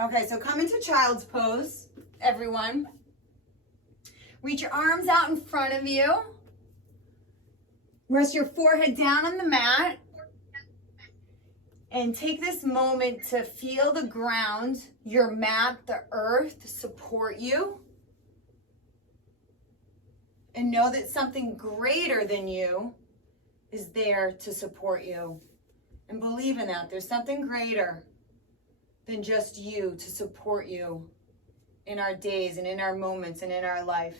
Okay, so come into child's pose, everyone. Reach your arms out in front of you. Rest your forehead down on the mat. And take this moment to feel the ground, your mat, the earth support you. And know that something greater than you is there to support you. And believe in that. There's something greater than just you to support you in our days and in our moments and in our life.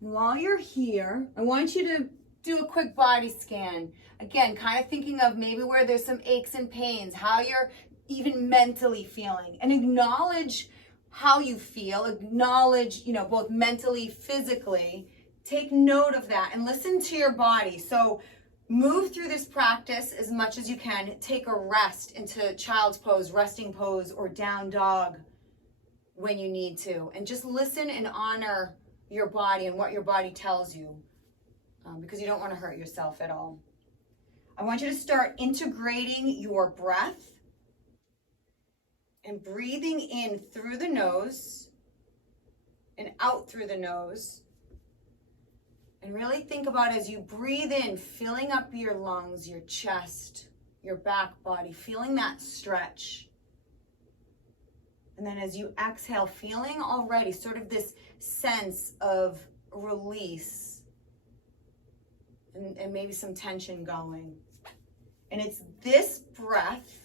While you're here, I want you to do a quick body scan. Again, kind of thinking of maybe where there's some aches and pains, how you're even mentally feeling, and acknowledge how you feel, acknowledge, both mentally, physically. Take note of that and listen to your body. So move through this practice as much as you can. Take a rest into child's pose, resting pose, or down dog when you need to. And just listen and honor your body and what your body tells you, because you don't want to hurt yourself at all. I want you to start integrating your breath and breathing in through the nose and out through the nose. And really think about, as you breathe in, filling up your lungs, your chest, your back body, feeling that stretch. And then as you exhale, feeling already sort of this sense of release and maybe some tension going. And it's this breath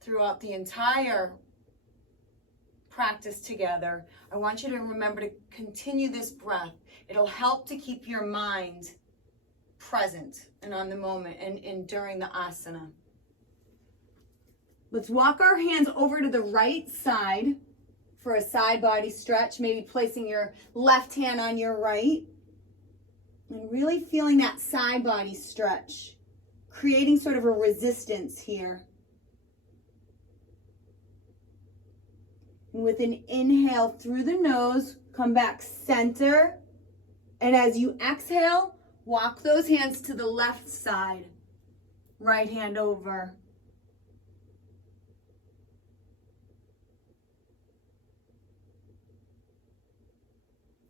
throughout the entire practice together. I want you to remember to continue this breath. It'll help to keep your mind present and on the moment and during the asana. Let's walk our hands over to the right side for a side body stretch, maybe placing your left hand on your right and really feeling that side body stretch, creating sort of a resistance here. And with an inhale through the nose, come back center. And as you exhale, walk those hands to the left side. Right hand over.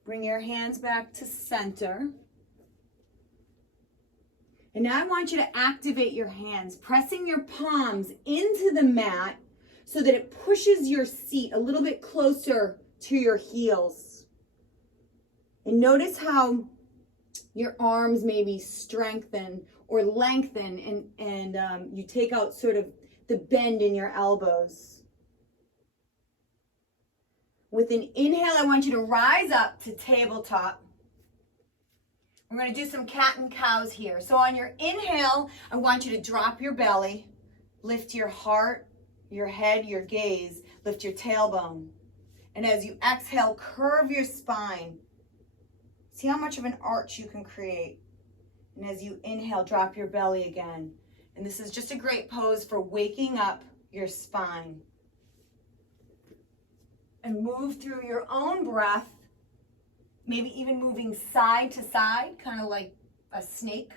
Bring your hands back to center. And now I want you to activate your hands, pressing your palms into the mat so that it pushes your seat a little bit closer to your heels. And notice how your arms maybe strengthen or lengthen, and you take out sort of the bend in your elbows. With an inhale, I want you to rise up to tabletop. We're going to do some cat and cows here. So on your inhale, I want you to drop your belly, lift your heart, your head, your gaze, lift your tailbone. And as you exhale, curve your spine. See how much of an arch you can create. And as you inhale, drop your belly again. And this is just a great pose for waking up your spine. And move through your own breath, maybe even moving side to side, kind of like a snake.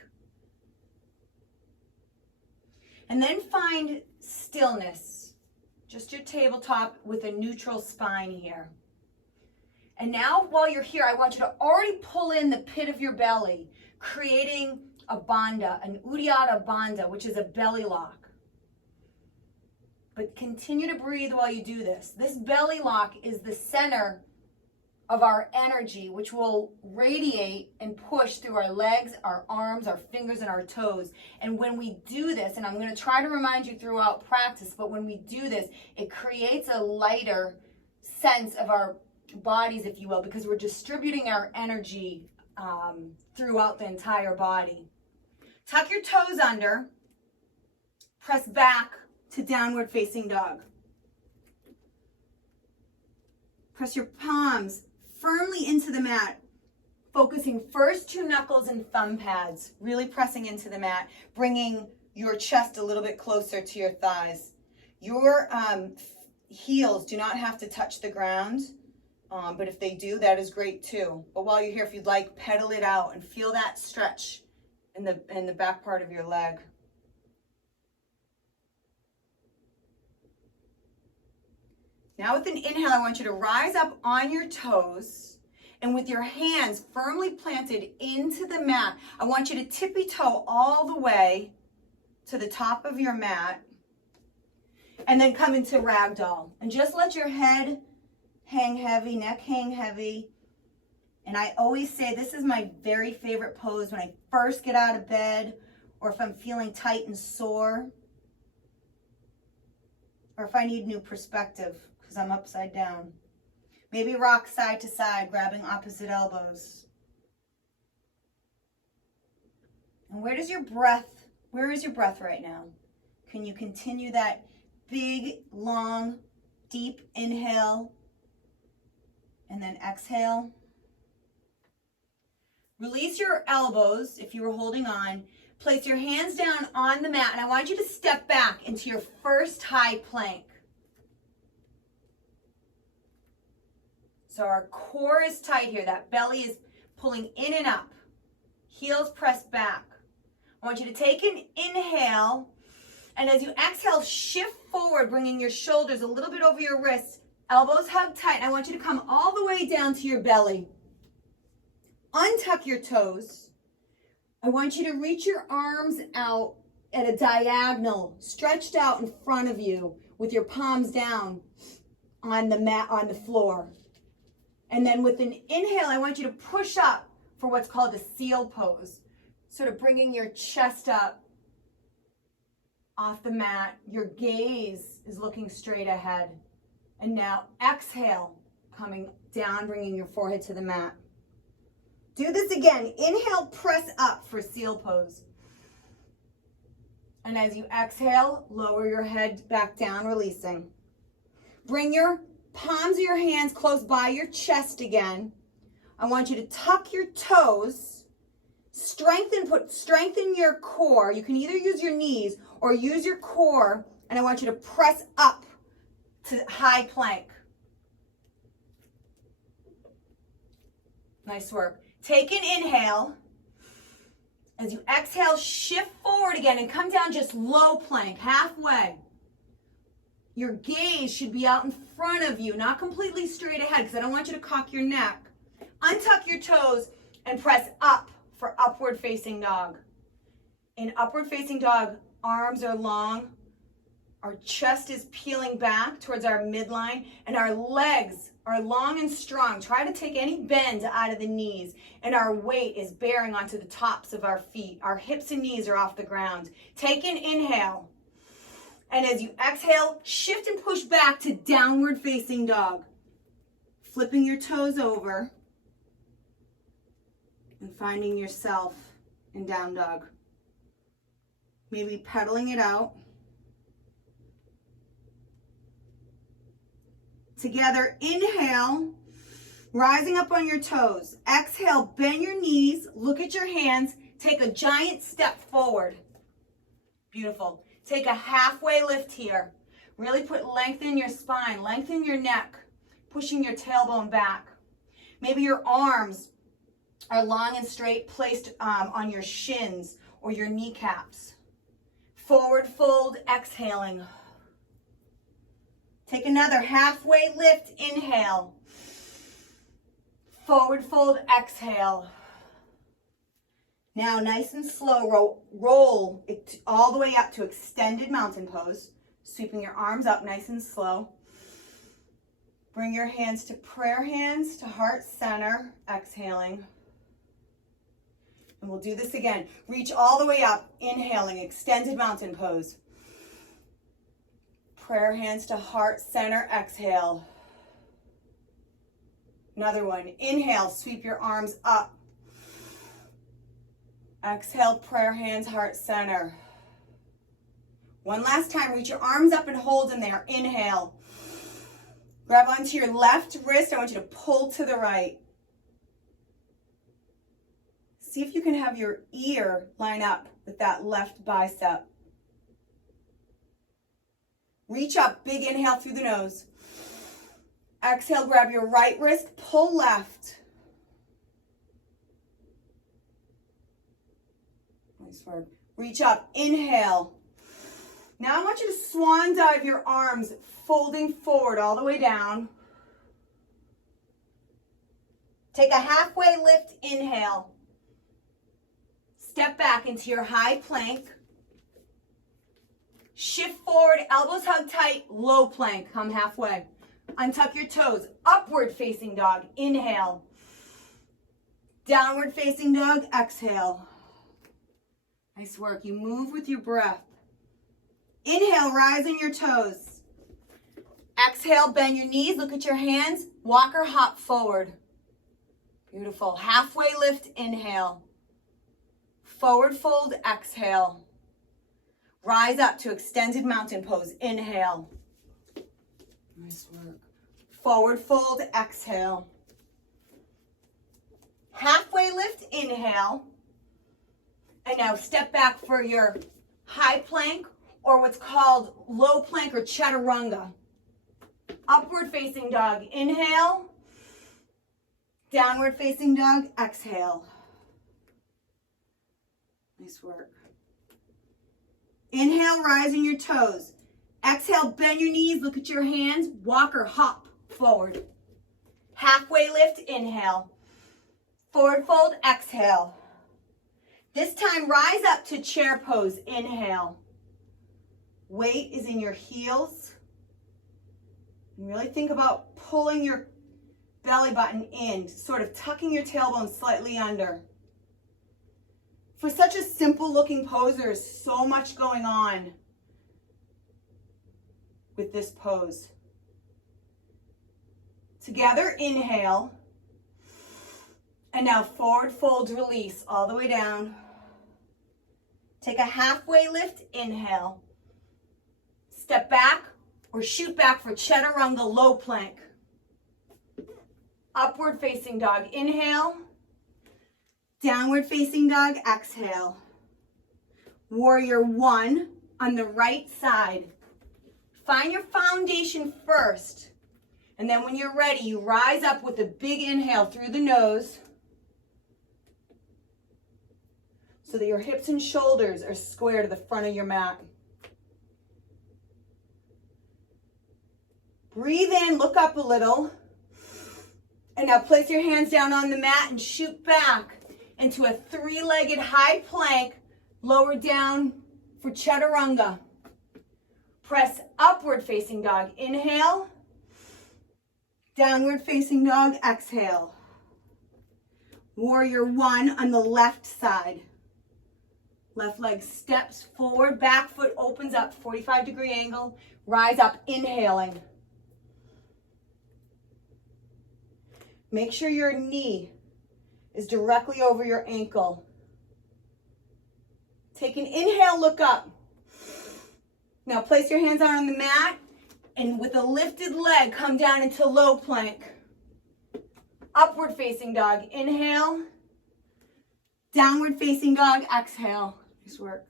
And then find stillness, just your tabletop with a neutral spine here. And now while you're here, I want you to already pull in the pit of your belly, creating a bandha, an Uddiyana bandha, which is a belly lock. But continue to breathe while you do this. This belly lock is the center of our energy, which will radiate and push through our legs, our arms, our fingers, and our toes. And when we do this, and I'm going to try to remind you throughout practice, but when we do this, it creates a lighter sense of our bodies, if you will, because we're distributing our energy throughout the entire body. Tuck your toes under, press back to downward facing dog. Press your palms firmly into the mat, focusing first to knuckles and thumb pads, really pressing into the mat, bringing your chest a little bit closer to your thighs. Your heels do not have to touch the ground, but if they do, that is great too. But while you're here, if you'd like, pedal it out and feel that stretch in the back part of your leg. Now with an inhale, I want you to rise up on your toes, and with your hands firmly planted into the mat, I want you to tippy toe all the way to the top of your mat, and then come into ragdoll. And just let your head hang heavy, neck hang heavy. And I always say this is my very favorite pose when I first get out of bed, or if I'm feeling tight and sore, or if I need new perspective because I'm upside down. Maybe rock side to side, grabbing opposite elbows. And where is your breath right now? Can you continue that big, long, deep inhale and then exhale? Release your elbows if you were holding on. Place your hands down on the mat, and I want you to step back into your first high plank. So our core is tight here. That belly is pulling in and up. Heels pressed back. I want you to take an inhale, and as you exhale, shift forward, bringing your shoulders a little bit over your wrists. Elbows hug tight. And I want you to come all the way down to your belly. Untuck your toes. I want you to reach your arms out at a diagonal, stretched out in front of you with your palms down on the mat, on the floor. And then with an inhale, I want you to push up for what's called a seal pose. Sort of bringing your chest up off the mat. Your gaze is looking straight ahead. And now exhale, coming down, bringing your forehead to the mat. Do this again. Inhale, press up for seal pose. And as you exhale, lower your head back down, releasing. Bring your palms of your hands close by your chest again. I want you to tuck your toes. Strengthen your core. You can either use your knees or use your core. And I want you to press up to high plank. Nice work. Take an inhale. As you exhale, shift forward again and come down just low plank, halfway. Your gaze should be out in front of you, not completely straight ahead, because I don't want you to cock your neck. Untuck your toes and press up for upward facing dog. In upward facing dog, arms are long, our chest is peeling back towards our midline, and our legs are long and strong. Try to take any bend out of the knees, and our weight is bearing onto the tops of our feet. Our hips and knees are off the ground. Take an inhale, and as you exhale, shift and push back to downward facing dog. Flipping your toes over and finding yourself in down dog. Maybe pedaling it out. Together, inhale, rising up on your toes. Exhale, bend your knees, look at your hands, take a giant step forward. Beautiful. Take a halfway lift here. Really put length in your spine, lengthen your neck, pushing your tailbone back. Maybe your arms are long and straight, placed on your shins or your kneecaps. Forward fold, exhaling. Take another halfway lift, inhale. Forward fold, exhale. Now, nice and slow, roll it all the way up to extended mountain pose. Sweeping your arms up nice and slow. Bring your hands to prayer hands, to heart center, exhaling. And we'll do this again. Reach all the way up, inhaling, extended mountain pose. Prayer hands to heart center, exhale. Another one. Inhale, sweep your arms up. Exhale, prayer hands, heart center. One last time, reach your arms up and hold them there. Inhale. Grab onto your left wrist. I want you to pull to the right. See if you can have your ear line up with that left bicep. Reach up, big inhale through the nose. Exhale, grab your right wrist, pull left. Nice work. Reach up, inhale. Now I want you to swan dive your arms, folding forward all the way down. Take a halfway lift, inhale. Step back into your high plank. Shift forward, elbows hug tight, low plank, come halfway. Untuck your toes, upward facing dog, inhale. Downward facing dog, exhale. Nice work, you move with your breath. Inhale, rise on your toes. Exhale, bend your knees, look at your hands, walk or hop forward. Beautiful, halfway lift, inhale. Forward fold, exhale. Rise up to extended mountain pose, inhale. Nice work. Forward fold, exhale. Halfway lift, inhale. And now step back for your high plank or what's called low plank or chaturanga. Upward facing dog, inhale. Downward facing dog, exhale. Nice work. Inhale, rise on your toes. Exhale, bend your knees, look at your hands, walk or hop forward. Halfway lift, inhale. Forward fold, exhale. This time, rise up to chair pose, inhale. Weight is in your heels. And really think about pulling your belly button in, sort of tucking your tailbone slightly under. For such a simple looking pose, there's so much going on with this pose. Together, inhale. And now forward fold, release all the way down. Take a halfway lift, inhale. Step back or shoot back for chaturanga, low plank. Upward facing dog, inhale. Downward facing dog, exhale. Warrior one on the right side. Find your foundation first. And then when you're ready, you rise up with a big inhale through the nose so that your hips and shoulders are square to the front of your mat. Breathe in, look up a little. And now place your hands down on the mat and shoot back into a three-legged high plank, lower down for chaturanga. Press upward facing dog, inhale. Downward facing dog, exhale. Warrior one on the left side. Left leg steps forward, back foot opens up, 45-degree angle. Rise up, inhaling. Make sure your knee is directly over your ankle. Take an inhale, look up. Now place your hands out on the mat and with a lifted leg, come down into low plank. Upward facing dog, inhale. Downward facing dog, exhale. Nice work.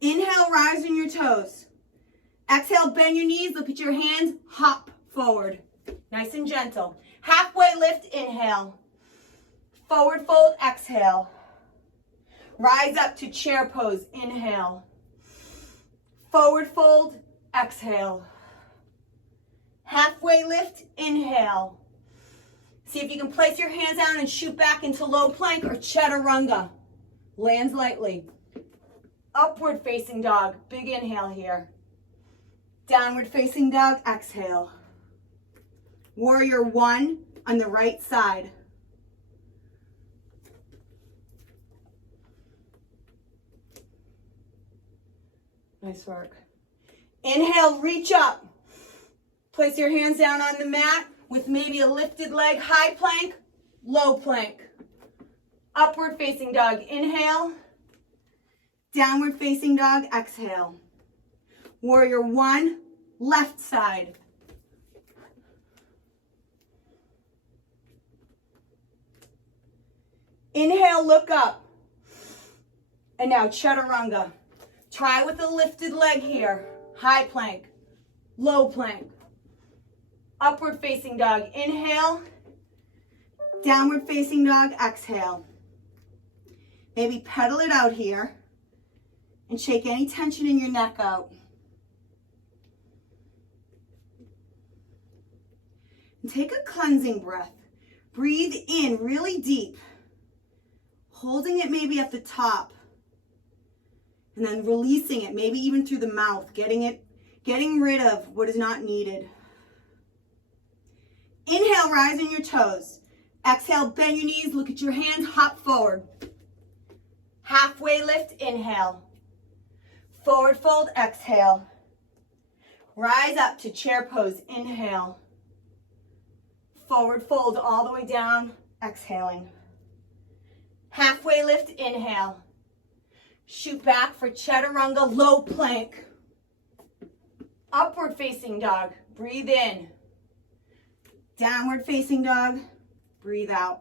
Inhale, rise on your toes. Exhale, bend your knees, look at your hands, hop forward. Nice and gentle. Halfway lift, inhale. Forward fold, exhale. Rise up to chair pose, inhale. Forward fold, exhale. Halfway lift, inhale. See if you can place your hands down and shoot back into low plank or chaturanga. Lands lightly. Upward facing dog, big inhale here. Downward facing dog, exhale. Warrior one on the right side. Nice work. Inhale, reach up. Place your hands down on the mat with maybe a lifted leg, high plank, low plank. Upward facing dog, inhale. Downward facing dog, exhale. Warrior one, left side. Inhale, look up. And now chaturanga. Try with a lifted leg here. High plank, low plank. Upward facing dog, inhale. Downward facing dog, exhale. Maybe pedal it out here and shake any tension in your neck out. And take a cleansing breath. Breathe in really deep, holding it maybe at the top, and then releasing it, maybe even through the mouth, getting rid of what is not needed. Inhale, rise on your toes. Exhale, bend your knees, look at your hands, hop forward. Halfway lift, inhale. Forward fold, exhale. Rise up to chair pose, inhale. Forward fold all the way down, exhaling. Halfway lift, inhale. Shoot back for chaturanga, low plank. Upward facing dog, breathe in. Downward facing dog, breathe out.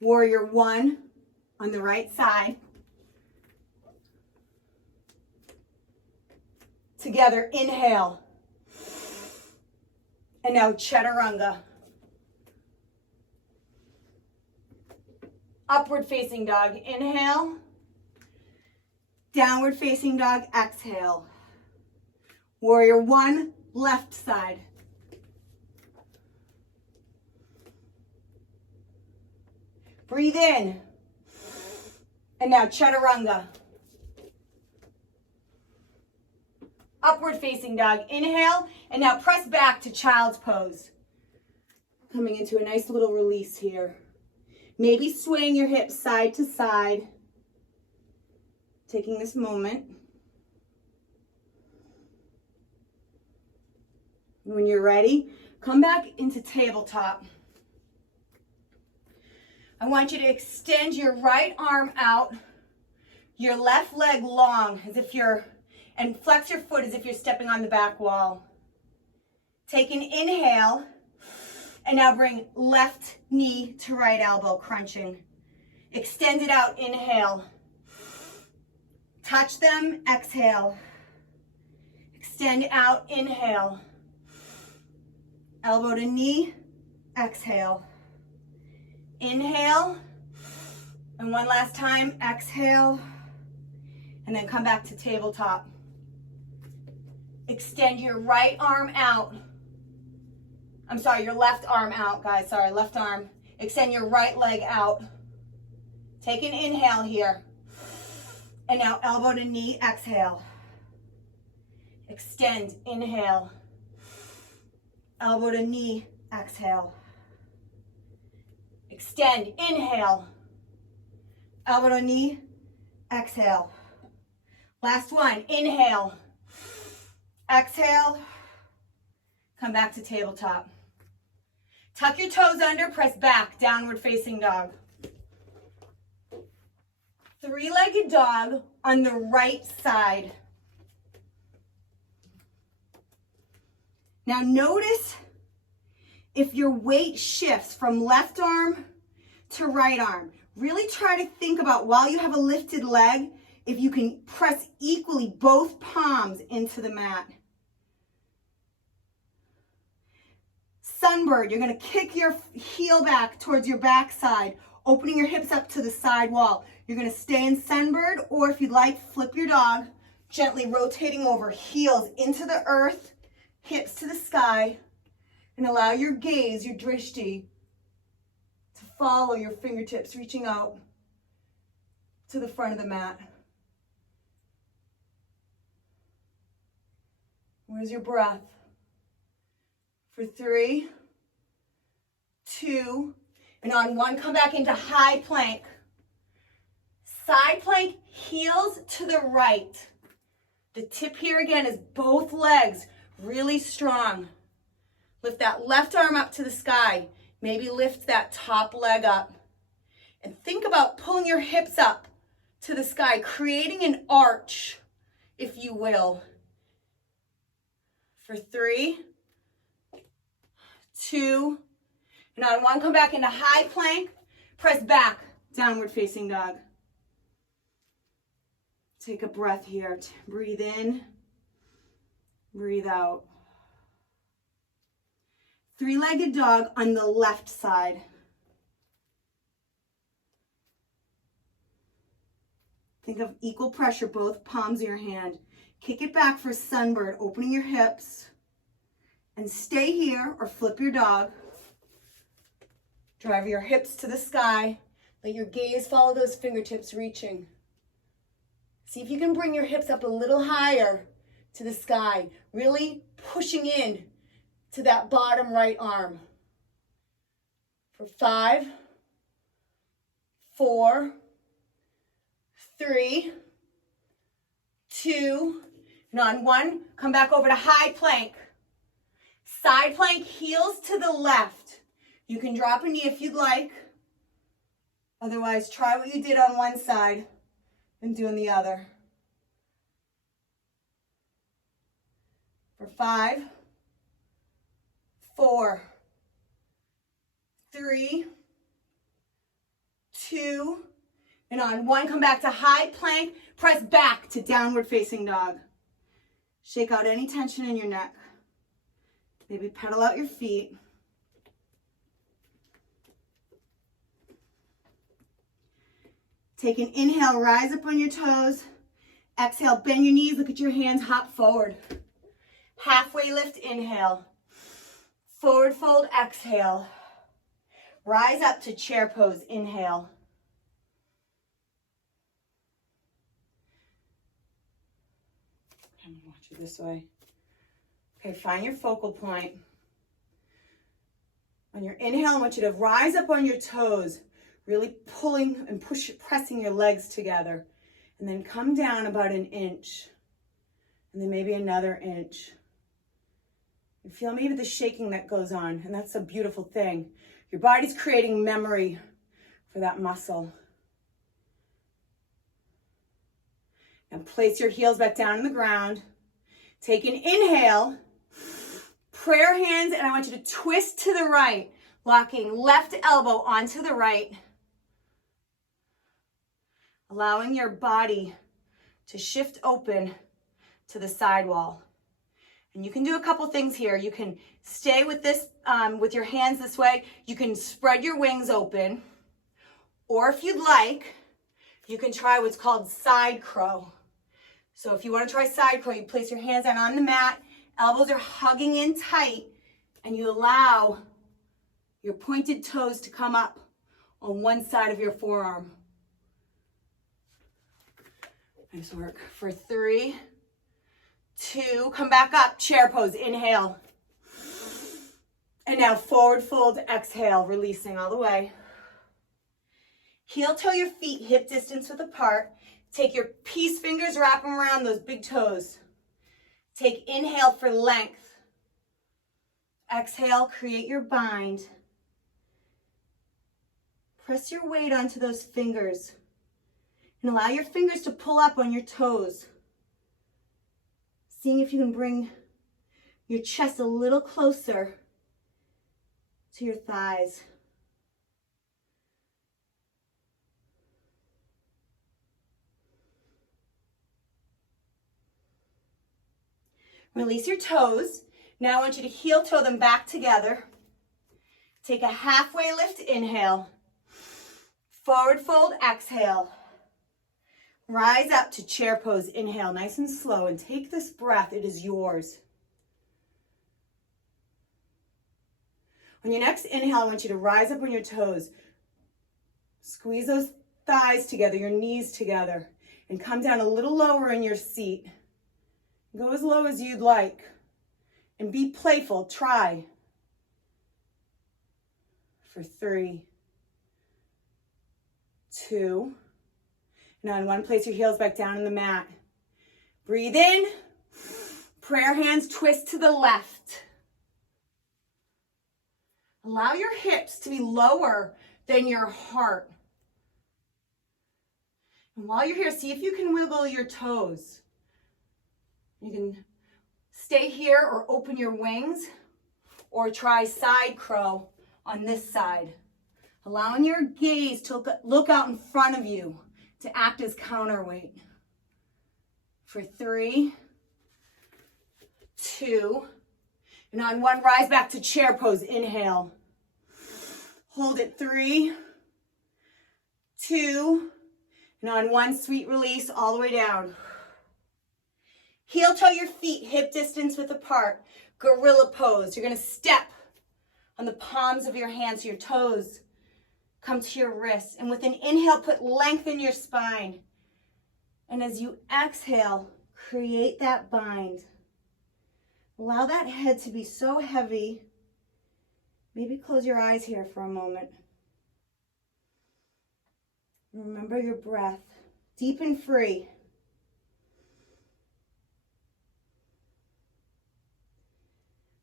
Warrior one on the right side. Together, inhale. And now chaturanga. Upward facing dog, inhale. Downward facing dog, exhale. Warrior one, left side. Breathe in. And now chaturanga. Upward facing dog, inhale. And now press back to child's pose. Coming into a nice little release here. Maybe swaying your hips side to side. Taking this moment. When you're ready, come back into tabletop. I want you to extend your right arm out, your left leg long, and flex your foot as if you're stepping on the back wall. Take an inhale, and now bring left knee to right elbow, crunching. Extend it out, inhale. Touch them, exhale. Extend out, inhale. Elbow to knee, exhale. Inhale, and one last time, exhale, and then come back to tabletop. Extend your right arm out. Your left arm out, guys, left arm. Extend your right leg out. Take an inhale here. And now elbow to knee, exhale. Extend, inhale. Elbow to knee, exhale. Extend, inhale. Elbow to knee, exhale. Last one, inhale. Exhale. Come back to tabletop. Tuck your toes under, press back, downward facing dog. Three-legged dog on the right side. Now notice if your weight shifts from left arm to right arm. Really try to think about, while you have a lifted leg, if you can press equally both palms into the mat. Sunbird, you're going to kick your heel back towards your backside, opening your hips up to the side wall. You're going to stay in Sunbird, or if you'd like, flip your dog, gently rotating over, heels into the earth, hips to the sky, and allow your gaze, your drishti, to follow your fingertips, reaching out to the front of the mat. Where's your breath? For 3, 2, and on 1, come back into high plank. Side plank, heels to the right. The tip here again is both legs really strong. Lift that left arm up to the sky. Maybe lift that top leg up. And think about pulling your hips up to the sky, creating an arch, if you will. For 3, 2, and on 1, come back into high plank. Press back, downward facing dog. Take a breath here. Breathe in, breathe out. Three-legged dog on the left side. Think of equal pressure, both palms of your hand. Kick it back for sunbird, opening your hips. And stay here or flip your dog. Drive your hips to the sky. Let your gaze follow those fingertips reaching. See if you can bring your hips up a little higher to the sky, really pushing in to that bottom right arm. For 5, 4, 3, 2, and on 1, come back over to high plank. Side plank, heels to the left. You can drop a knee if you'd like. Otherwise, try what you did on one side and do on the other. For 5, 4, 3, 2, and on 1, come back to high plank. Press back to downward facing dog. Shake out any tension in your neck. Maybe pedal out your feet. Take an inhale, rise up on your toes. Exhale, bend your knees, look at your hands, hop forward. Halfway lift, inhale. Forward fold, exhale. Rise up to chair pose, inhale. I'm gonna watch it this way. Okay, find your focal point. On your inhale, I want you to rise up on your toes, really pulling and pressing your legs together. And then come down about an inch. And then maybe another inch. And feel maybe the shaking that goes on. And that's a beautiful thing. Your body's creating memory for that muscle. And place your heels back down on the ground. Take an inhale. Prayer hands, and I want you to twist to the right, locking left elbow onto the right. Allowing your body to shift open to the side wall. And you can do a couple things here. You can stay with this, with your hands this way. You can spread your wings open. Or if you'd like, you can try what's called side crow. So if you want to try side crow, you place your hands down on the mat, elbows are hugging in tight, and you allow your pointed toes to come up on one side of your forearm. Nice work. For 3, 2, come back up, chair pose, inhale. And now forward fold, exhale, releasing all the way. Heel toe your feet hip distance width apart. Take your peace fingers, wrap them around those big toes. Take inhale for length. Exhale, create your bind. Press your weight onto those fingers. And allow your fingers to pull up on your toes. Seeing if you can bring your chest a little closer to your thighs. Release your toes. Now I want you to heel toe them back together. Take a halfway lift, inhale. Forward fold, exhale. Rise up to chair pose, inhale, nice and slow, and take this breath, it is yours. On your next inhale, I want you to rise up on your toes. Squeeze those thighs together, your knees together, and come down a little lower in your seat. Go as low as you'd like, and be playful, try. For 3, 2, now in one, place your heels back down on the mat. Breathe in, prayer hands twist to the left. Allow your hips to be lower than your heart. And while you're here, see if you can wiggle your toes. You can stay here or open your wings, or try side crow on this side. Allowing your gaze to look out in front of you to act as counterweight. For 3, 2, and on 1, rise back to chair pose, inhale. Hold it, 3, 2, And on one, sweet release all the way down. Heel toe your feet hip distance width apart. Gorilla pose. You're going to step on the palms of your hands so your toes come to your wrists. And with an inhale, put length in your spine. And as you exhale, create that bind. Allow that head to be so heavy. Maybe close your eyes here for a moment. Remember your breath, deep and free.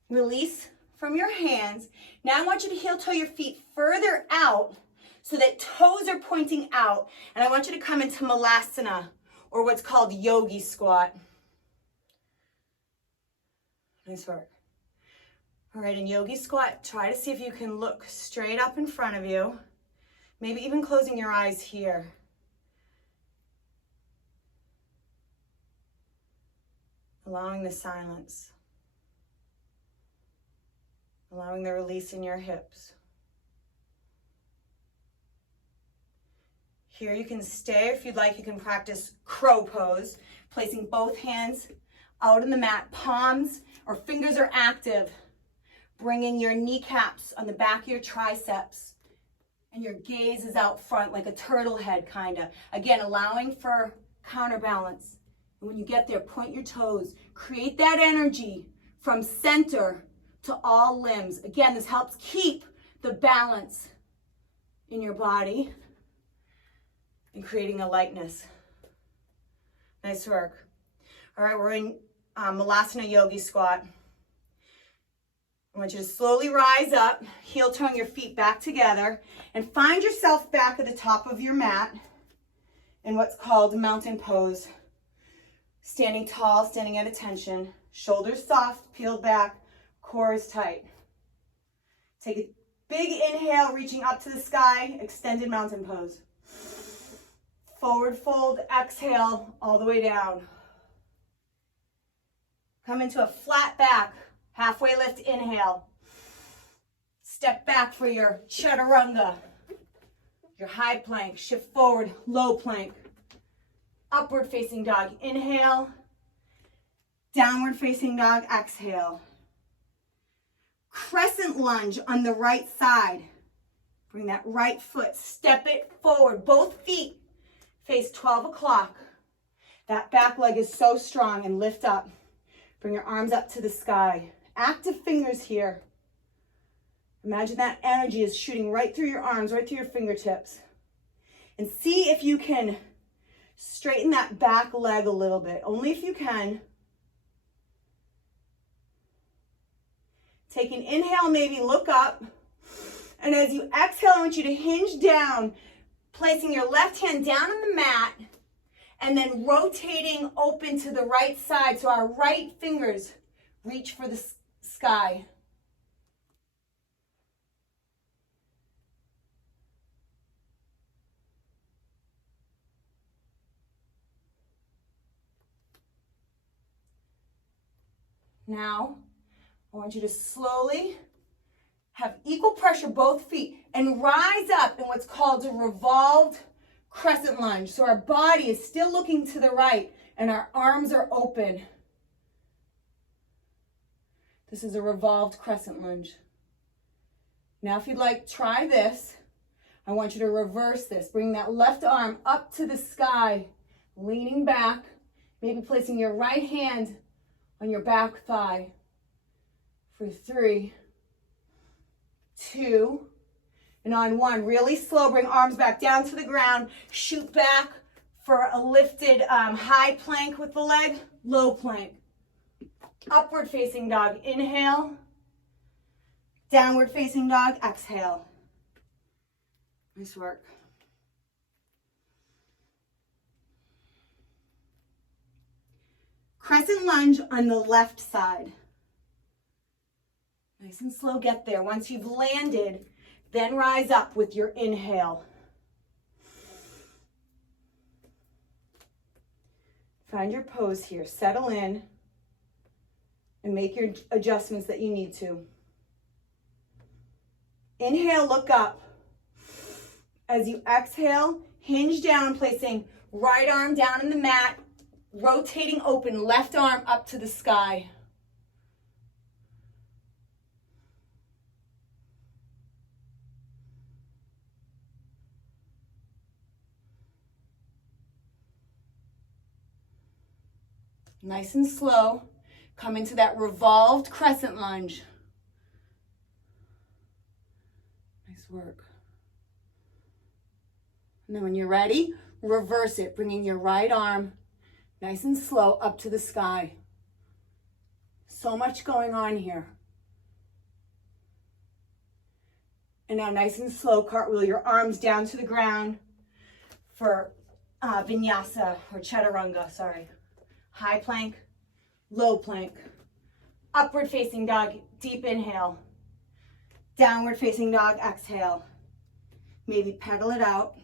Release from your hands. Now I want you to heel toe your feet further out so that toes are pointing out. And I want you to come into Malasana, or what's called yogi squat. Nice work. All right, in yogi squat, try to see if you can look straight up in front of you. Maybe even closing your eyes here. Allowing the silence. Allowing the release in your hips. Here you can stay. If you'd like, you can practice crow pose, placing both hands out in the mat. Palms or fingers are active. Bringing your kneecaps on the back of your triceps. And your gaze is out front like a turtle head, kind of. Again, allowing for counterbalance. And when you get there, point your toes. Create that energy from center to all limbs. Again, this helps keep the balance in your body and creating a lightness. Nice work. All right, we're in Malasana Yogi Squat. I want you to slowly rise up, heel toeing your feet back together, and find yourself back at the top of your mat in what's called mountain pose. Standing tall, standing at attention, shoulders soft, peeled back, core is tight. Take a big inhale, reaching up to the sky, extended mountain pose. Forward fold, exhale, all the way down. Come into a flat back, halfway lift, inhale. Step back for your chaturanga, your high plank. Shift forward, low plank. Upward facing dog, inhale. Downward facing dog, exhale. Crescent lunge on the right side. Bring that right foot, step it forward. Both feet face 12 o'clock. That back leg is so strong, and lift up. Bring your arms up to the sky. Active fingers here. Imagine that energy is shooting right through your arms, right through your fingertips. And see if you can straighten that back leg a little bit, only if you can. Take an inhale, maybe look up. And as you exhale, I want you to hinge down, placing your left hand down on the mat, and then rotating open to the right side so our right fingers reach for the sky. Now, I want you to slowly have equal pressure, both feet, and rise up in what's called a revolved crescent lunge. So our body is still looking to the right and our arms are open. This is a revolved crescent lunge. Now, if you'd like, try this. I want you to reverse this. Bring that left arm up to the sky, leaning back, maybe placing your right hand on your back thigh for 3, 2, and on 1. Really slow, bring arms back down to the ground, shoot back for a lifted high plank with the leg, low plank. Upward facing dog, inhale. Downward facing dog, exhale. Nice work. Crescent lunge on the left side. Nice and slow, get there. Once you've landed, then rise up with your inhale. Find your pose here, settle in, and make your adjustments that you need to. Inhale, look up. As you exhale, hinge down, placing right arm down in the mat, rotating open, left arm up to the sky. Nice and slow, come into that revolved crescent lunge. Nice work. And then when you're ready, reverse it, bringing your right arm nice and slow up to the sky. So much going on here. And now nice and slow, cartwheel your arms down to the ground for vinyasa or chaturanga, sorry. High plank, low plank, upward facing dog, deep inhale, downward facing dog, exhale. Maybe pedal it out.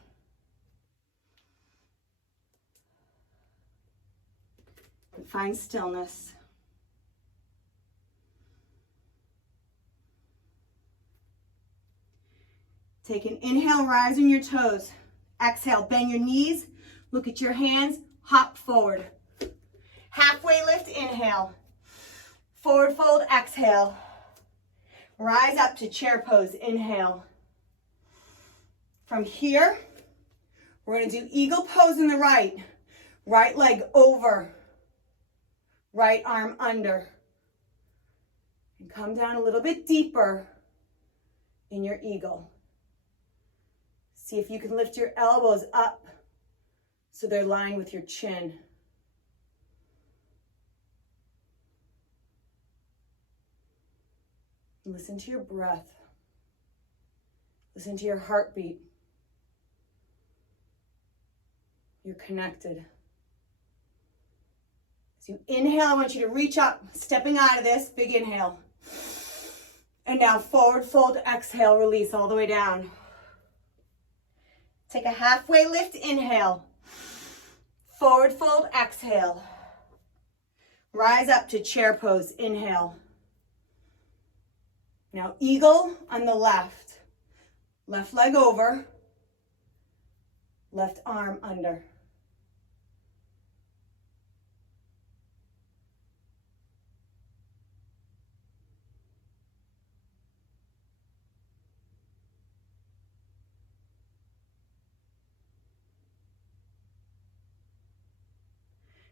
And find stillness. Take an inhale, rise on your toes. Exhale, bend your knees, look at your hands, hop forward. Halfway lift, inhale. Forward fold, exhale. Rise up to chair pose, inhale. From here, we're gonna do eagle pose in the right. Right leg over, right arm under. And come down a little bit deeper in your eagle. See if you can lift your elbows up so they're lined with your chin. Listen to your breath. Listen to your heartbeat. You're connected. As you inhale, I want you to reach up, stepping out of this, big inhale. And now forward fold, exhale, release all the way down. Take a halfway lift, inhale. Forward fold, exhale. Rise up to chair pose, inhale. Now eagle on the left. Left leg over. Left arm under.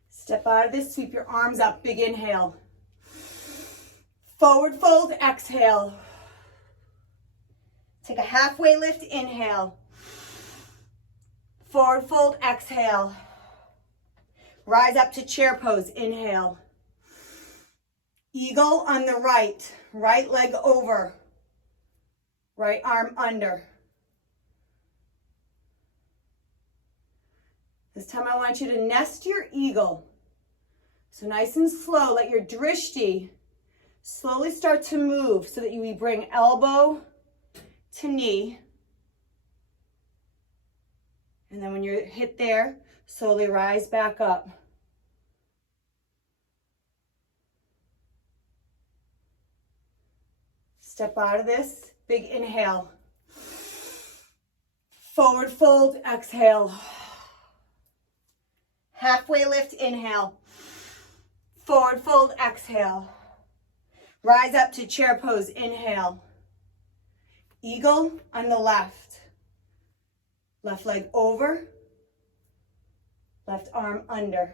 Step out of this, sweep your arms up, big inhale. Forward fold, exhale. Take a halfway lift, inhale. Forward fold, exhale. Rise up to chair pose, inhale. Eagle on the right, right leg over, right arm under. This time I want you to nest your eagle. So nice and slow, let your drishti slowly start to move so that you bring elbow to knee. And then when you're hit there, slowly rise back up. Step out of this, big inhale. Forward fold, exhale. Halfway lift, inhale. Forward fold, exhale. Rise up to chair pose, inhale. Eagle on the left. Left leg over. Left arm under.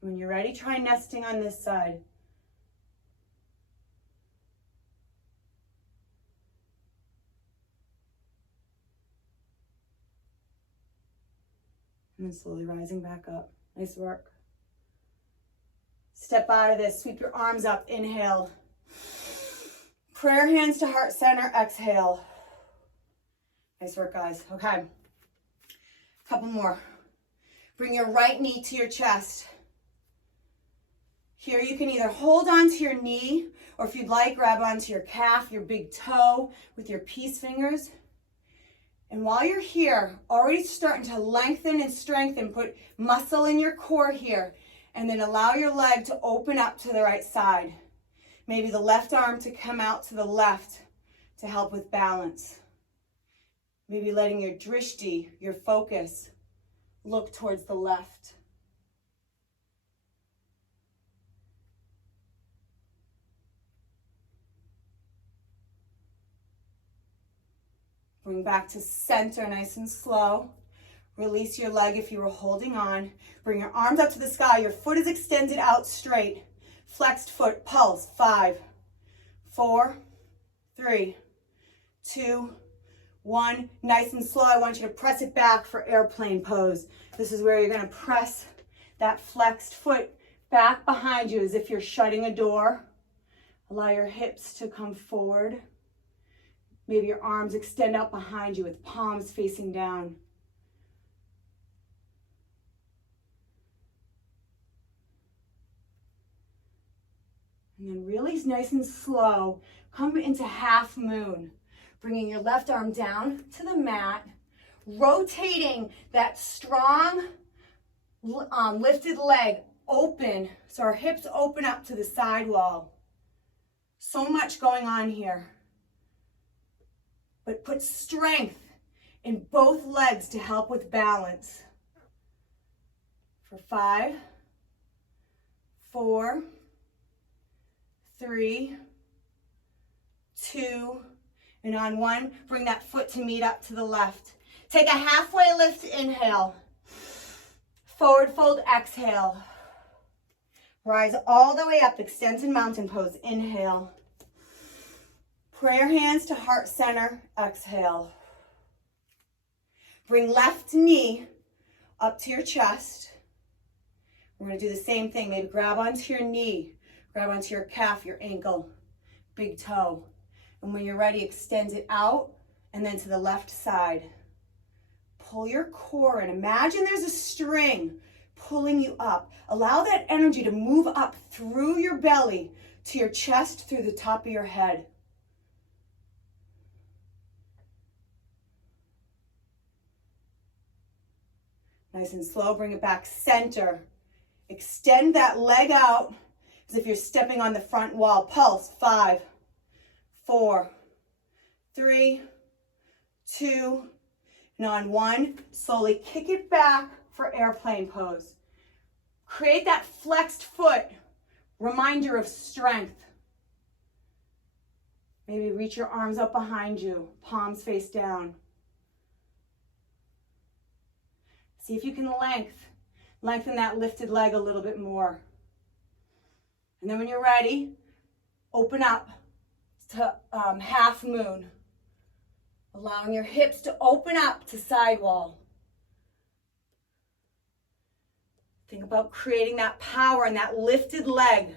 When you're ready, try nesting on this side. And then slowly rising back up. Nice work. Step out of this, sweep your arms up, inhale. Prayer hands to heart center, exhale. Nice work, guys. Okay. Couple more. Bring your right knee to your chest. Here you can either hold onto your knee, or if you'd like, grab onto your calf, your big toe with your peace fingers. And while you're here, already starting to lengthen and strengthen, put muscle in your core here, and then allow your leg to open up to the right side. Maybe the left arm to come out to the left to help with balance. Maybe letting your drishti, your focus, look towards the left. Bring back to center nice and slow. Release your leg if you were holding on. Bring your arms up to the sky. Your foot is extended out straight. Flexed foot, pulse. 5, 4, 3, 2, 1. Nice and slow. I want you to press it back for airplane pose. This is where you're going to press that flexed foot back behind you as if you're shutting a door. Allow your hips to come forward. Maybe your arms extend out behind you with palms facing down. And then really nice and slow, come into half moon. Bringing your left arm down to the mat, rotating that strong lifted leg open, so our hips open up to the side wall. So much going on here. But put strength in both legs to help with balance. For 5, 4, 3, 2, and on 1, bring that foot to meet up to the left. Take a halfway lift, inhale. Forward fold, exhale. Rise all the way up, extended mountain pose, inhale. Prayer hands to heart center, exhale. Bring left knee up to your chest. We're going to do the same thing. Maybe grab onto your knee, grab onto your calf, your ankle, big toe. And when you're ready, extend it out and then to the left side. Pull your core in. Imagine there's a string pulling you up. Allow that energy to move up through your belly to your chest, through the top of your head. Nice and slow, bring it back center. Extend that leg out as if you're stepping on the front wall. Pulse, 5, 4, 3, 2, and on 1, slowly kick it back for airplane pose. Create that flexed foot, reminder of strength. Maybe reach your arms up behind you, palms face down. See if you can lengthen that lifted leg a little bit more. And then when you're ready, open up to half moon. Allowing your hips to open up to side wall. Think about creating that power and that lifted leg.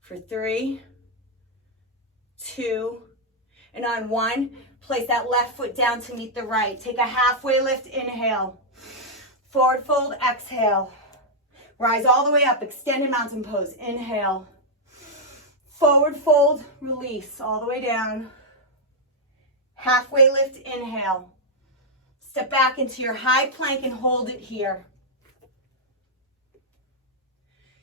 For 3, 2, and on 1, place that left foot down to meet the right. Take a halfway lift, inhale. Forward fold, exhale. Rise all the way up, extended mountain pose, inhale. Forward fold, release, all the way down. Halfway lift, inhale. Step back into your high plank and hold it here.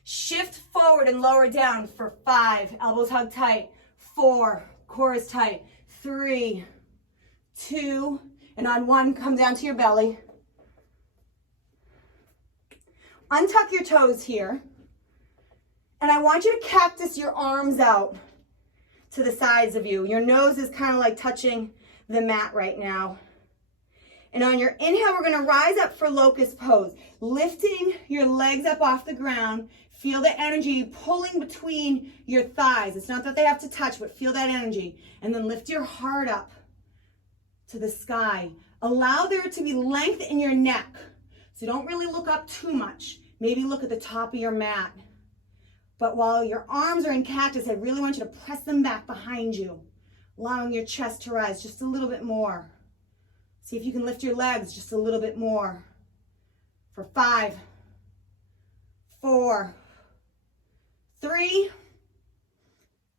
Shift forward and lower down for 5, elbows hug tight. 4, core is tight. 3, 2, and on 1, come down to your belly. Untuck your toes here. And I want you to cactus your arms out to the sides of you. Your nose is kind of like touching the mat right now. And on your inhale, we're going to rise up for locust pose. Lifting your legs up off the ground. Feel the energy pulling between your thighs. It's not that they have to touch, but feel that energy. And then lift your heart up to the sky. Allow there to be length in your neck. So don't really look up too much. Maybe look at the top of your mat. But while your arms are in cactus, I really want you to press them back behind you, allowing your chest to rise just a little bit more. See if you can lift your legs just a little bit more. For 5, 4, 3,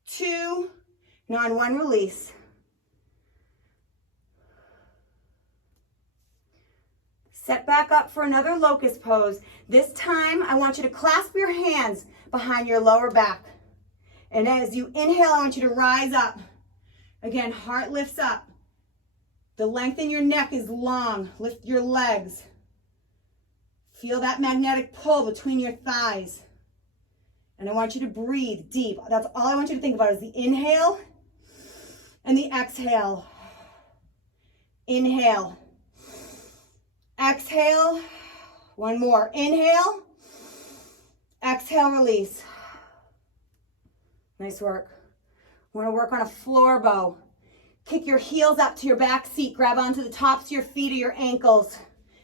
2, and on 1, release. Set back up for another locust pose. This time, I want you to clasp your hands behind your lower back. And as you inhale, I want you to rise up. Again, heart lifts up. The length in your neck is long. Lift your legs. Feel that magnetic pull between your thighs. And I want you to breathe deep. That's all I want you to think about is the inhale and the exhale. Inhale. Exhale. One more. Inhale. Exhale, release. Nice work. Want to work on a floor bow. Kick your heels up to your back seat. Grab onto the tops of your feet or your ankles.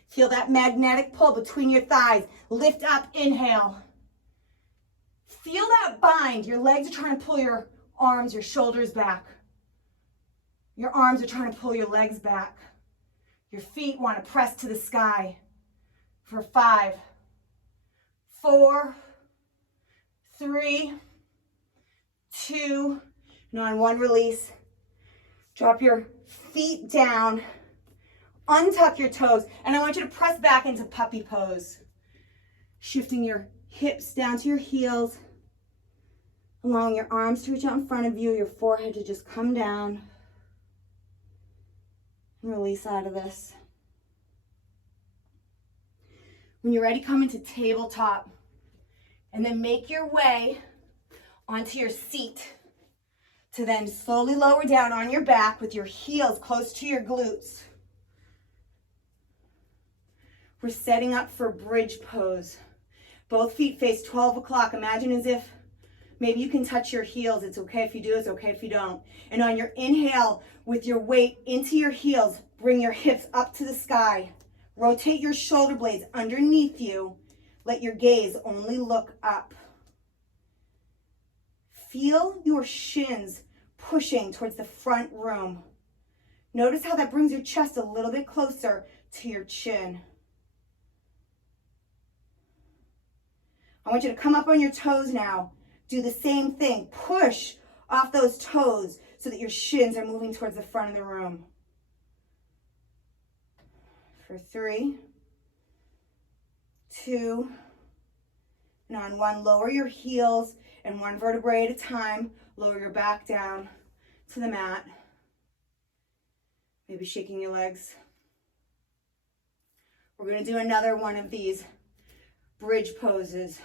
Feel that magnetic pull between your thighs. Lift up, inhale. Feel that bind. Your legs are trying to pull your arms, your shoulders back. Your arms are trying to pull your legs back. Your feet want to press to the sky. For 5, 4, 3, 2, and on 1 release. Drop your feet down. Untuck your toes. And I want you to press back into puppy pose. Shifting your hips down to your heels. Allowing your arms to reach out in front of you. Your forehead to just come down. And release out of this. When you're ready, come into tabletop. And then make your way onto your seat. To then slowly lower down on your back with your heels close to your glutes. We're setting up for bridge pose. Both feet face 12 o'clock. Imagine as if maybe you can touch your heels. It's okay if you do, it's okay if you don't. And on your inhale, with your weight into your heels, bring your hips up to the sky. Rotate your shoulder blades underneath you. Let your gaze only look up. Feel your shins pushing towards the front room. Notice how that brings your chest a little bit closer to your chin. I want you to come up on your toes now. Do the same thing. Push off those toes so that your shins are moving towards the front of the room. For 3, 2, and on 1, lower your heels and 1 vertebrae at a time. Lower your back down to the mat. Maybe shaking your legs. We're going to do another one of these bridge poses.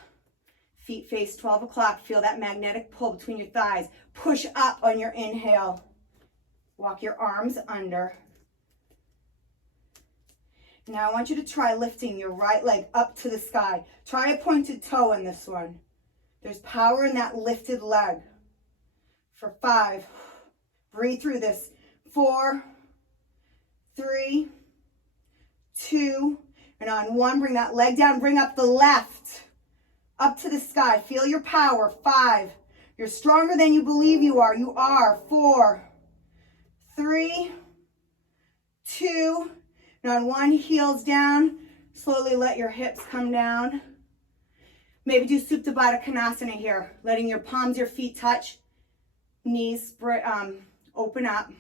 Feet face 12 o'clock. Feel that magnetic pull between your thighs. Push up on your inhale. Walk your arms under. Now I want you to try lifting your right leg up to the sky. Try a pointed toe in this one. There's power in that lifted leg. For 5, breathe through this. 4, 3, 2, and on 1, bring that leg down. Bring up the left, up to the sky. Feel your power. 5, you're stronger than you believe you are. You are. 4, 3, 2, and on 1, heels down. Slowly let your hips come down. Maybe do Supta Baddha Konasana here, letting your palms, your feet touch, knees open up.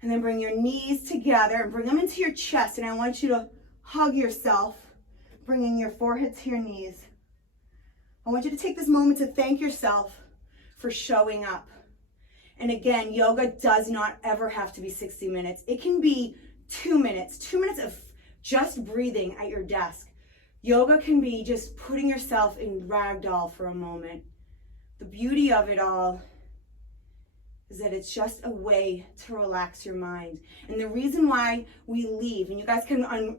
And then bring your knees together and bring them into your chest. And I want you to hug yourself, bringing your forehead to your knees. I want you to take this moment to thank yourself for showing up. And again, yoga does not ever have to be 60 minutes. It can be 2 minutes, 2 minutes of just breathing at your desk. Yoga can be just putting yourself in ragdoll for a moment. The beauty of it all is that it's just a way to relax your mind. And the reason why we leave, and you guys can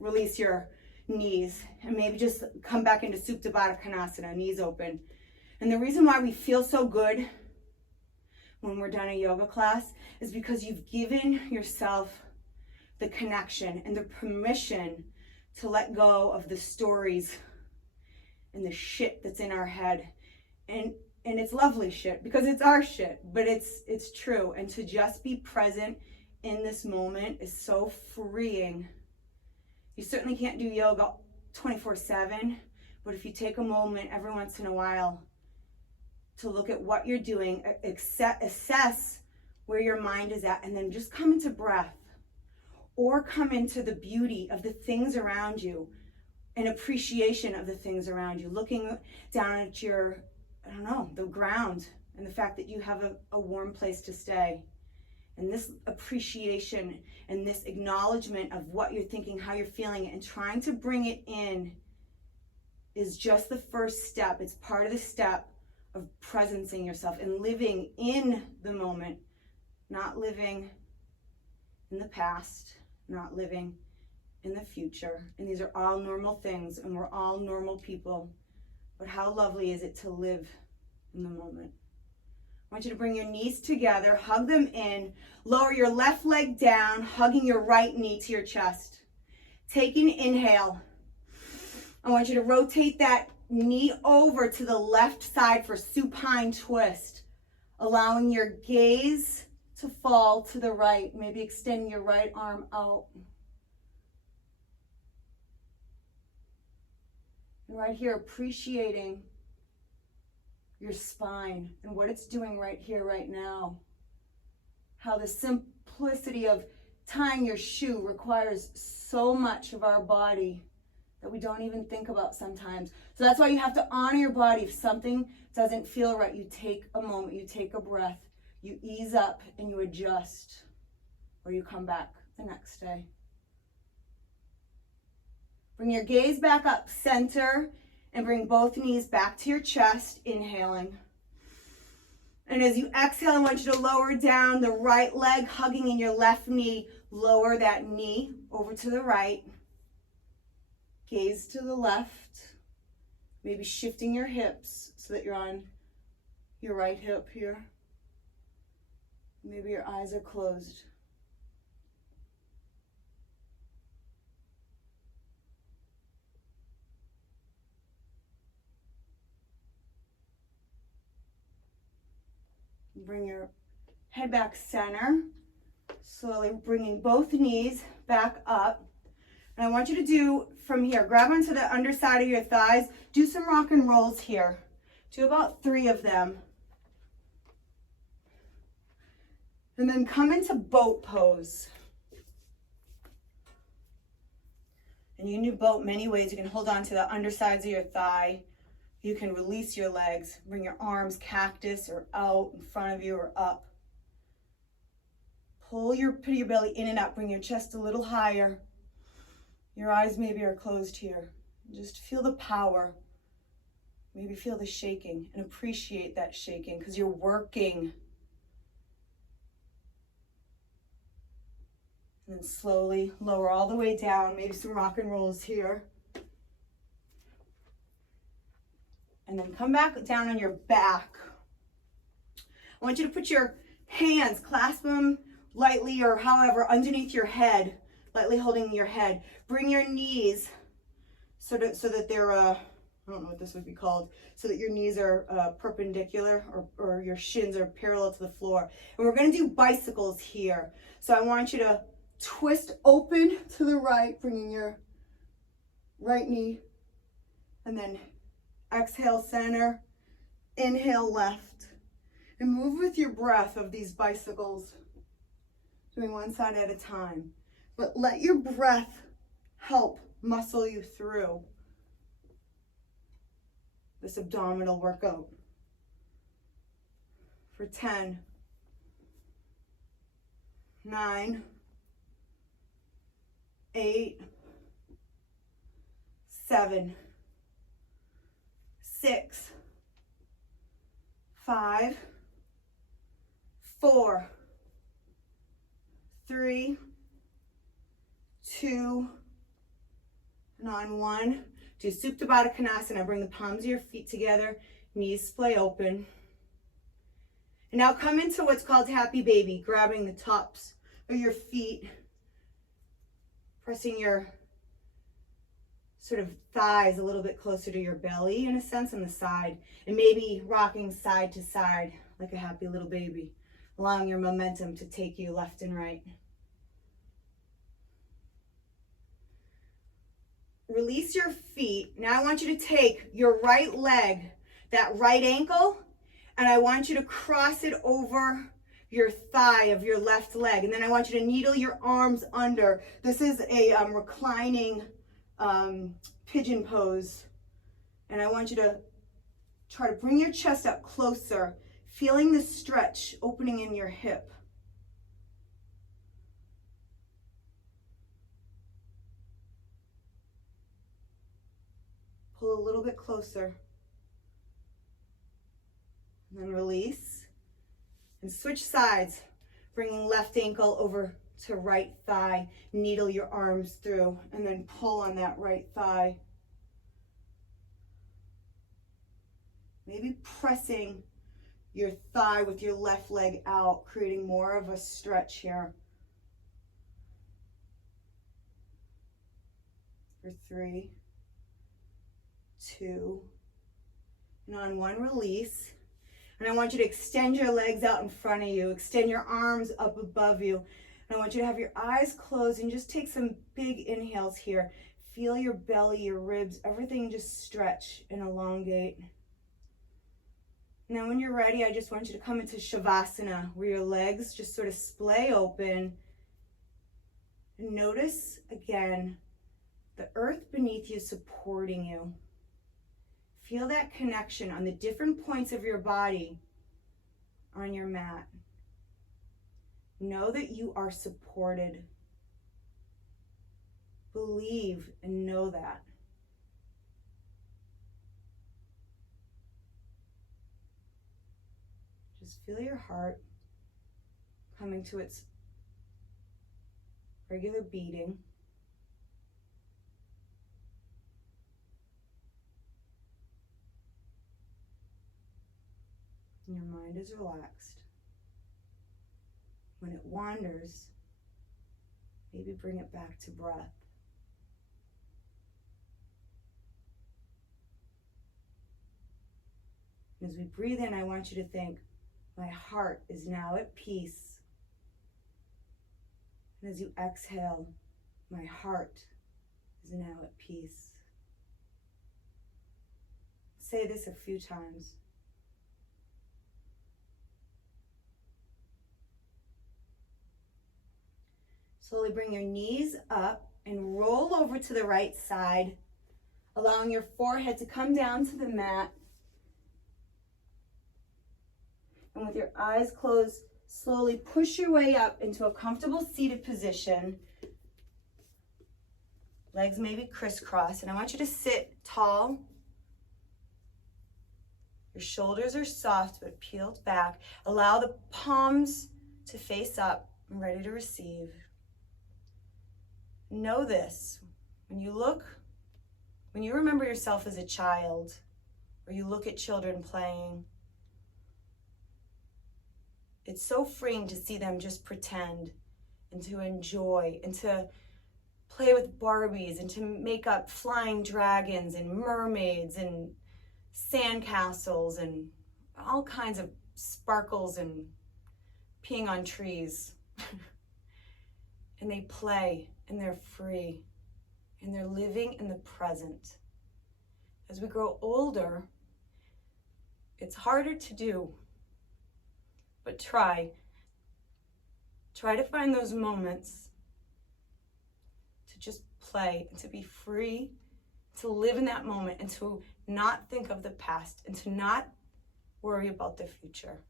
release your knees and maybe just come back into Supta Baddha Konasana, knees open. And the reason why we feel so good when we're done a yoga class is because you've given yourself the connection and the permission to let go of the stories and the shit that's in our head. And it's lovely shit because it's our shit, but it's true. And to just be present in this moment is so freeing. You certainly can't do yoga 24/7, but if you take a moment every once in a while to look at what you're doing, assess where your mind is at, and then just come into breath or come into the beauty of the things around you an appreciation of the things around you, looking down at your, I don't know, the ground, and the fact that you have a warm place to stay. And this appreciation and this acknowledgement of what you're thinking, how you're feeling it, and trying to bring it in is just the first step. It's part of the step of presencing yourself and living in the moment, not living in the past, not living in the future. And these are all normal things, and we're all normal people. But how lovely is it to live in the moment? I want you to bring your knees together, hug them in, lower your left leg down, hugging your right knee to your chest. Take an inhale. I want you to rotate that knee over to the left side for supine twist, allowing your gaze to fall to the right. Maybe extend your right arm out. And right here, appreciating your spine and what it's doing right here, right now. How the simplicity of tying your shoe requires so much of our body that we don't even think about sometimes. So that's why you have to honor your body. If something doesn't feel right, you take a moment, you take a breath, you ease up and you adjust, or you come back the next day. Bring your gaze back up center and bring both knees back to your chest, inhaling. And as you exhale, I want you to lower down the right leg, hugging in your left knee. Lower that knee over to the right. Gaze to the left. Maybe shifting your hips so that you're on your right hip here. Maybe your eyes are closed. Bring your head back center, slowly bringing both knees back up. And I want you to do from here, grab onto the underside of your thighs, do some rock and rolls here. Do about 3 of them. And then come into boat pose. And you can do boat many ways. You can hold on to the undersides of your thigh. You can release your legs, bring your arms cactus or out in front of you or up. Pull your pit of your belly in and up, bring your chest a little higher. Your eyes maybe are closed here. Just feel the power. Maybe feel the shaking and appreciate that shaking because you're working. And then slowly lower all the way down, maybe some rock and rolls here. And then come back down on your back. I want you to put your hands, clasp them lightly or however underneath your head, lightly holding your head. Bring your knees so that they're, I don't know what this would be called, so that your knees are perpendicular or your shins are parallel to the floor. And we're going to do bicycles here. So I want you to twist open to the right, bringing your right knee, and then exhale center, inhale left, and move with your breath of these bicycles, doing one side at a time. But let your breath help muscle you through this abdominal workout. For 10, 9, 8, 7, 6, 5, 4, 3, 2, and on 1. Do Supta Baddha Konasana. Bring the palms of your feet together, knees splay open. And now come into what's called Happy Baby, grabbing the tops of your feet, pressing your sort of thighs a little bit closer to your belly in a sense on the side, and maybe rocking side to side like a happy little baby, allowing your momentum to take you left and right. Release your feet. Now I want you to take your right leg, that right ankle, and I want you to cross it over your thigh of your left leg. And then I want you to needle your arms under. This is a reclining pigeon pose. And I want you to try to bring your chest up closer, feeling the stretch opening in your hip. Pull a little bit closer. And then release. And switch sides, bringing left ankle over to right thigh. Needle your arms through and then pull on that right thigh. Maybe pressing your thigh with your left leg out, creating more of a stretch here. For 3, 2, and on 1, release. And I want you to extend your legs out in front of you, extend your arms up above you. And I want you to have your eyes closed and just take some big inhales here. Feel your belly, your ribs, everything just stretch and elongate. Now when you're ready, I just want you to come into Shavasana, where your legs just sort of splay open. And notice, again, the earth beneath you supporting you. Feel that connection on the different points of your body on your mat. Know that you are supported. Believe and know that. Just feel your heart coming to its regular beating. And your mind is relaxed. When it wanders, maybe bring it back to breath. And as we breathe in, I want you to think, my heart is now at peace. And as you exhale, my heart is now at peace. Say this a few times. Slowly bring your knees up and roll over to the right side, allowing your forehead to come down to the mat. And with your eyes closed, slowly push your way up into a comfortable seated position. Legs may be crisscrossed, and I want you to sit tall. Your shoulders are soft but peeled back. Allow the palms to face up and ready to receive. Know this, when you remember yourself as a child, or you look at children playing, it's so freeing to see them just pretend and to enjoy and to play with Barbies and to make up flying dragons and mermaids and sandcastles and all kinds of sparkles and peeing on trees. And they play and they're free and they're living in the present. As we grow older, it's harder to do, but try to find those moments to just play and to be free, to live in that moment and to not think of the past and to not worry about the future,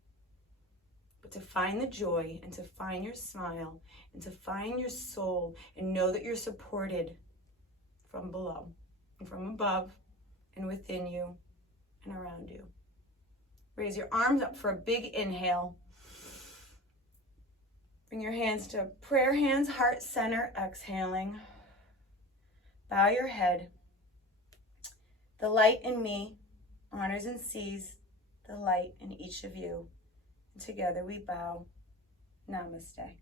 but to find the joy and to find your smile and to find your soul and know that you're supported from below and from above and within you and around you. Raise your arms up for a big inhale. Bring your hands to prayer hands, heart center, exhaling. Bow your head. The light in me honors and sees the light in each of you. And together we bow. Namaste.